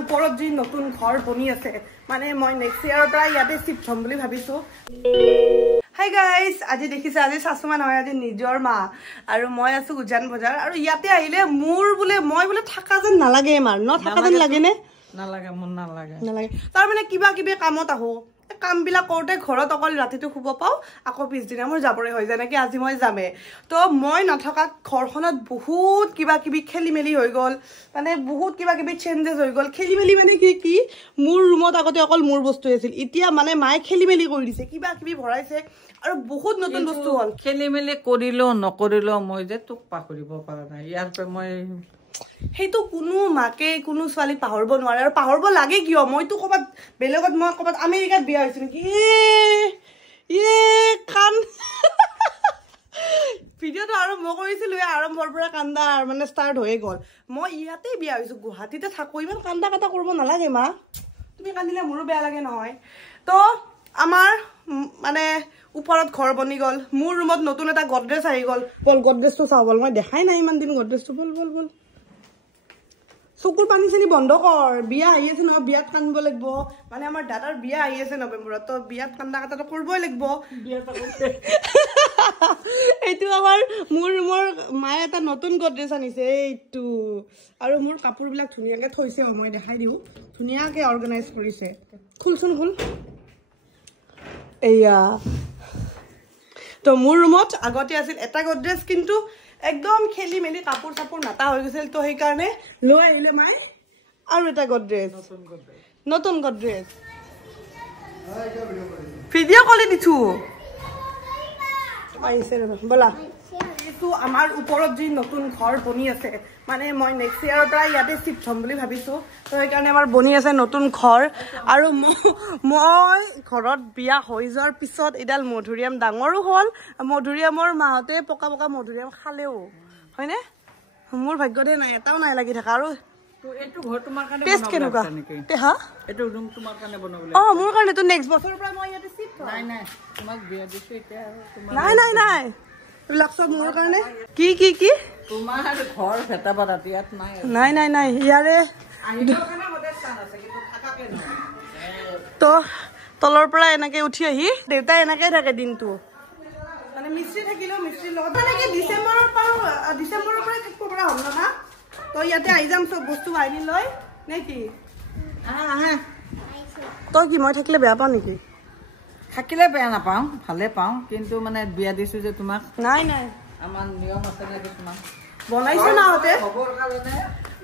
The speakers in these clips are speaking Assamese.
ওপৰত যি নতুন ঘৰ বনি আছে মানে মই নেক্সট ইয়াৰৰ পৰা ইয়াতে শিফ্ট হ'ম বুলি ভাবিছো। হাই গাইজ, আজি দেখিছে আজি শাশুমা নহয়, আজি নিজৰ মা আৰু মই আছো উজান বজাৰ আৰু ইয়াতে আহিলে মোৰ বোলে মই বোলে থাকা যেন নালাগে, মাৰ ন থাকা যেন লাগে নে নালাগে? মোৰ নালাগে তাৰ মানে কিবা কিবি কামত আহো, কামবিলাক কৰোঁতে ঘৰত অকল ৰাতিটো শুব পাওঁ, আকৌ পিছদিনা মোৰ যাবৰে হৈ যায়, যেনেকৈ আজি মই যামে। তো মই নথকাত ঘৰখনত বহুত কিবা কিবি খেলি মেলি হৈ গ'ল, মানে বহুত কিবা কিবি চেঞ্জেছ হৈ গ'ল। খেলি মেলি মানে কি মোৰ ৰুমত আগতে অকল মোৰ বস্তু আছিল, এতিয়া মানে মায়ে খেলি মেলি কৰি দিছে, কিবা কিবি ভৰাইছে আৰু বহুত নতুন বস্তু হ'ল। খেলি মেলি কৰিলেও নকৰিলেও মই যে তোক পাহৰিব পৰা নাই। ইয়াৰ পৰা মই সেইটো কোনো মাকে কোনো ছোৱালীক পাহৰিব নোৱাৰে আৰু পাহৰিব লাগে কিয়? মইতো ক'ৰবাত বেলেগত, মই ক'ৰবাত আমেৰিকাত বিয়া হৈছো নেকি? কান ভিডিঅ'টো আৰম্ভ কৰিছিলো, আৰম্ভৰ পৰা কান্দা মানে ষ্টাৰ্ট হৈয়ে গ'ল। মই ইয়াতে বিয়া হৈছো, গুৱাহাটীতে থাকো, ইমান কান্দা কাটা কৰিব নালাগে মা, তুমি কান্দিলে মোৰো বেয়া লাগে নহয়। তো আমাৰ মানে ওপৰত ঘৰ বনি গ'ল, মোৰ ৰুমত নতুন এটা গডৰেজ আহি গ'ল। বল গডৰেজটো চাওঁ, বল মই দেখাই নাই ইমান দিন গডৰেজটো। বল বল বল চকুৰ পানী চানী বন্ধ কৰ, বিয়া আহি আছে নহয়, বিয়াত কান্দিব লাগিব। মানে আমাৰ দাদাৰ বিয়া আহি আছে নৱেম্বৰত, তো বিয়াত কান্দা কাটাটো কৰিবই লাগিব। এইটো আমাৰ মোৰ ৰুমৰ মায়ে এটা নতুন গডৰেজ আনিছে এইটো, আৰু মোৰ কাপোৰবিলাক ধুনীয়াকৈ থৈছে, মই দেখাই দিওঁ, ধুনীয়াকৈ অৰ্গেনাইজ কৰিছে। খুলচোন খুল, এয়া। তো মোৰ ৰুমত আগতে আছিল এটা গডৰেজ, কিন্তু একদম খেলি মেলি কাপোৰ চাপোৰ নাটা হৈ গৈছিল, তো সেইকাৰণে লৈ আহিলে মায়ে আৰু এটা গডৰেজ, নতুন গডৰেজ। ভিডিঅ' কলি দিছো আহিছে বলা। এইটো আমাৰ ওপৰত যি নতুন ঘৰ বনি আছে, মানে মই নেক্সট ইয়াৰৰ পৰা ইয়াতে শিফ্ট হ'ম বুলি ভাবিছো, তো সেইকাৰণে আমাৰ বনি আছে নতুন ঘৰ। আৰু মই ঘৰত বিয়া হৈ যোৱাৰ পিছত এডাল মধুৰিআম ডাঙৰো হ'ল, মধুৰিআমৰ মাহঁতে পকা পকা মধুৰিআম খালেও, হয়নে? মোৰ ভাগ্যতে নাই, এটাও নাই লাগি থকা। আৰু এইটো ঘৰ তোমাৰ কাৰণে টেষ্ট কেনেকুৱা? হা, এইটো ৰুম তোমাৰ কাৰণে বনাবলৈ? মোৰ কাৰণে তো নেক্সট বছৰৰ পৰা মই ইয়াতে শিফ্ট হ'ম। নাই নাই, তোমাক বিয়া দিছো এতিয়া। নাই নাই নাই, এইবিলাক চব মোৰ কাৰণে। কি কি কি তোমাৰ ঘৰ ভেটাপাৰাত, ইয়াত নাই। নাই নাই নাই, ইয়াৰে তো তলৰ পৰা এনেকে উঠি আহি দেউতাই এনেকে থাকে দিনটো, মানে মিস্ত্ৰী থাকিলেও মিস্ত্ৰীৰ লগত এনেকে ডিচেম্বৰৰ পৰাই থাকিব পৰা হ'ল না। তো ইয়াতে আহি যাম চব বস্তু আনি লৈ নে কি? তই কি মই থাকিলে বেয়া পাওঁ নেকি? থাকিলে বেয়া নাপাওঁ, ভালে পাওঁ, কিন্তু মানে বিয়া দিছো যে তোমাক। নাই নাই, আমাৰ নিয়ম আছে যে কিছুমান। বনাইছে মাহঁতে,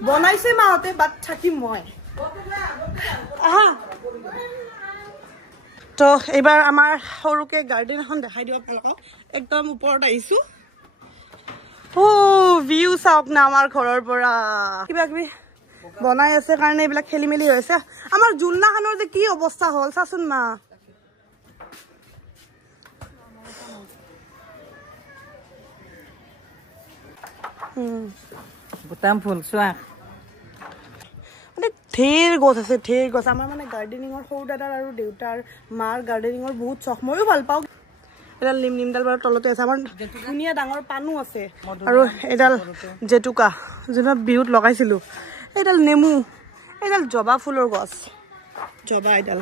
বনাইছে মাহঁতে, বাট থাকিম মই। তো এইবাৰ আমাৰ সৰুকে গাৰ্ডেন এখন দেখাই দিওঁ আপোনালোকক। একদম ওপৰত আহিছো, ভিউ চাওক না আমাৰ ঘৰৰ পৰা। কিবা কিবি বনাই আছে কাৰণে এইবিলাক খেলি মেলি হৈ আছে। আমাৰ জুলনাখনৰ যে কি অৱস্থা হ'ল চাচোন মা। বুটাম ফুল চোৱা, মানে ঢেৰ গছ আছে, ঢেৰ গছ। আমাৰ মানে গাৰ্ডেনিঙৰ সৰু দাদাৰ আৰু দেউতাৰ মাৰ গাৰ্ডেনিঙৰ বহুত চখ, ময়ো ভাল পাওঁ। এডাল নিমডাল বাৰু তলতে আছে, আমাৰ ধুনীয়া ডাঙৰ পাণো আছে, আৰু এডাল জেতুকা যোনটো বিহুত লগাইছিলো, এইডাল নেমু, এইডাল জবা ফুলৰ গছ, জবা এডাল।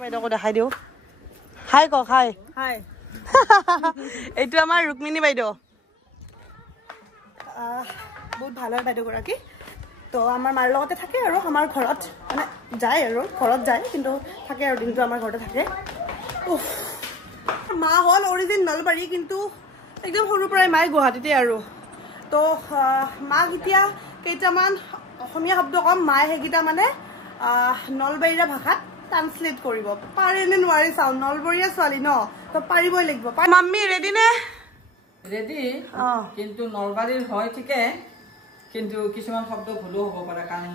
বাইদেউকো দেখাই দিওঁ, হাই কওক, হাই হাই। এইটো আমাৰ ৰুক্মিণী বাইদেউ, বহুত ভাল হয় বাইদেউগৰাকী। তো আমাৰ মাৰ লগতে থাকে আৰু আমাৰ ঘৰত মানে যায় আৰু ঘৰত যায়, কিন্তু থাকে আৰু দিনটো আমাৰ ঘৰতে থাকে। মা হ'ল অৰিজিন নলবাৰী, কিন্তু একদম সৰুৰ পৰাই মায়ে গুৱাহাটীতে আৰু। তো মাক এতিয়া কেইটামান অসমীয়া শব্দ ক'ম, মায়ে সেইকেইটা মানে নলবাৰীয়া ভাষাত ট্ৰান্সলেট কৰিব পাৰে নে নোৱাৰে চাওঁ। নলবৰীয়া ছোৱালী ন, তো পাৰিবই লাগিব। মাম্মী ৰেডি নে? ৰেডি, কিন্তু নলবাৰীৰ হয় ঠিকে, কিন্তু কিছুমান শব্দ ভুলো হ'ব পাৰে, কাৰণ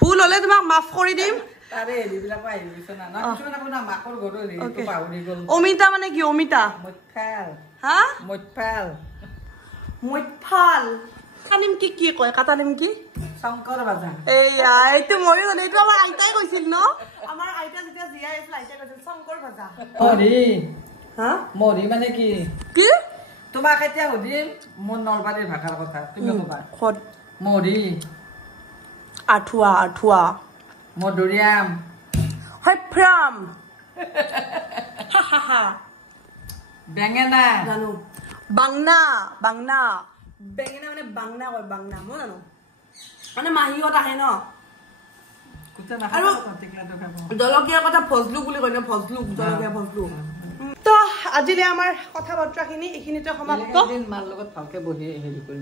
ভুল হলে তোমাক মাফ কৰি দিম। অমিতা মানে কি? অমিতা নিমকি কি কয়? কাটা নিমকি, শংকৰ ভাজা। এইয়া এইটো ময়ো জানো, এইটো আমাৰ আইতাই কৈছিল ন। আমাৰ আইতা যেতিয়া জীয়াই আছিল আইতাই কৈছিল শংকৰ ভাজা। মৰি মানে কি? তোমাক এতিয়া সুধিম মোৰ নলবাৰীৰ ভাষাৰ কথা তুমি ক'বা মৰি আঠুৱা আঠুৱা মধুৰিআম হৈফ্ৰাম বেঙেনা জানো বাংনা বাংনা বেঙেনা মানে বাংনা কয় বাংনা মই জানো মানে মাহীহঁত আহে ন আৰু জলকীয়াৰ কথা ফজলু বুলি কয় ন ফজলু জলকীয়া ফজলু তো আজিলে আমাৰ কথা বতৰাখিনি এইখিনিতে সমাপ্ত মাৰ লগত ভালকে বহি হেৰি কৰি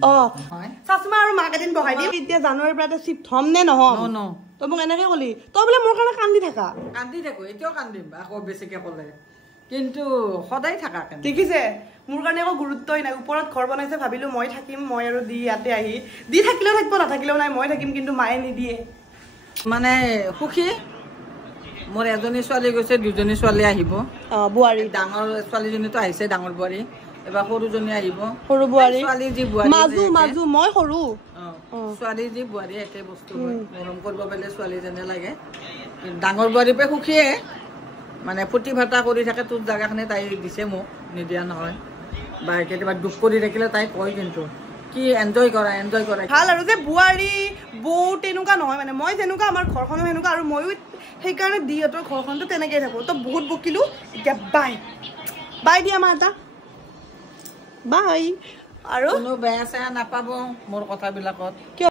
চাচুমা আৰু মাক এদিন বহাই দিম এতিয়া জানুৱাৰীৰ পৰা চিফ্ট হ'ম নে নহ'ম তই মোক এনেকে ক'লি তই বোলে মোৰ কাৰণে কান্দি থাকা কান্দি থাকো এতিয়াও কান্দিম আকৌ বেছিকে ক'লে কিন্তু সদায় থাকা দেখিছে মোৰ কাৰণে একো গুৰুত্বই নাই ওপৰত ঘৰ বনাইছে ভাবিলো মই থাকিম মই আৰু দি ইয়াতে আহি দি থাকিলেও থাকিব নাথাকিলেও নাই মই থাকিম কিন্তু মায়ে নিদিয়ে মানে সুখী মোৰ এজনী ছোৱালী গৈছে দুজনী ছোৱালী আহিব বোৱাৰী ডাঙৰ ছোৱালীজনীতো আহিছে ডাঙৰ বোৱাৰী এবাৰ সৰুজনী আহিব সৰু বোৱাৰী ছোৱালী যি বোৱাৰী মাজু মাজু মই সৰু ছোৱালী যি বোৱাৰী একে বস্তু মৰম কৰিব পাৰিলে ছোৱালী যেনে লাগে ডাঙৰ বোৱাৰীৰ পৰা সুখীয়ে মানে ফুটি ফাটা কৰি থাকে তোৰ জাগাখিনি তাই দিছে মোক নিদিয়া নহয় বা কেতিয়াবা দুখ কৰি থাকিলে তাই কয় কিন্তু কি এনজয় কৰা ভাল আৰু যে বোৱাৰী বৌ তেনেকুৱা নহয় মানে মই যেনেকুৱা আমাৰ ঘৰখনো সেনেকুৱা আৰু ময়ো সেইকাৰণে দিহঁতৰ ঘৰখনতো তেনেকেই থাকো তো বহুত বকিলো এতিয়া বাই বাই দিয়া মা এটা বাই আৰু কোনো বেয়া চেয়া নাপাব মোৰ কথাবিলাকত